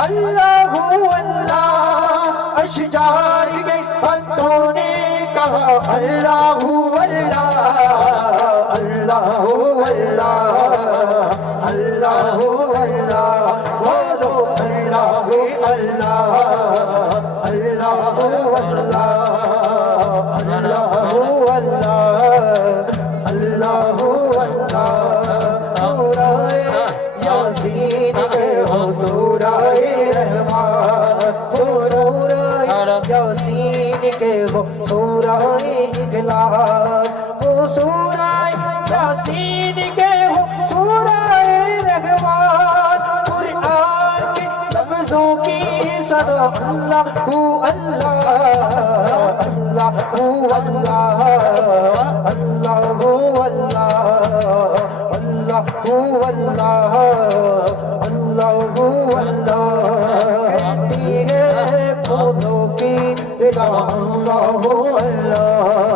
اللہ اللہ اشجار کے پتوں نے کہا اللہ اللہ اللہ اللہ اللہ اللہ بولو اللہ اللہ اللہ اللہ اللہ اللہ اللہ یاسین کے ہو سورہ رحمان سورہ یاسین کے ہو سورہ اخلاص سورہ یاسین کے ہو سورہ رحمان قرآن کے لفظوں کی صدا اللہ اللہ اللہ اللہ اللہ اللہ اللہ اللہ اللہ کہتی ہے پھولوں کی اللہ اللہ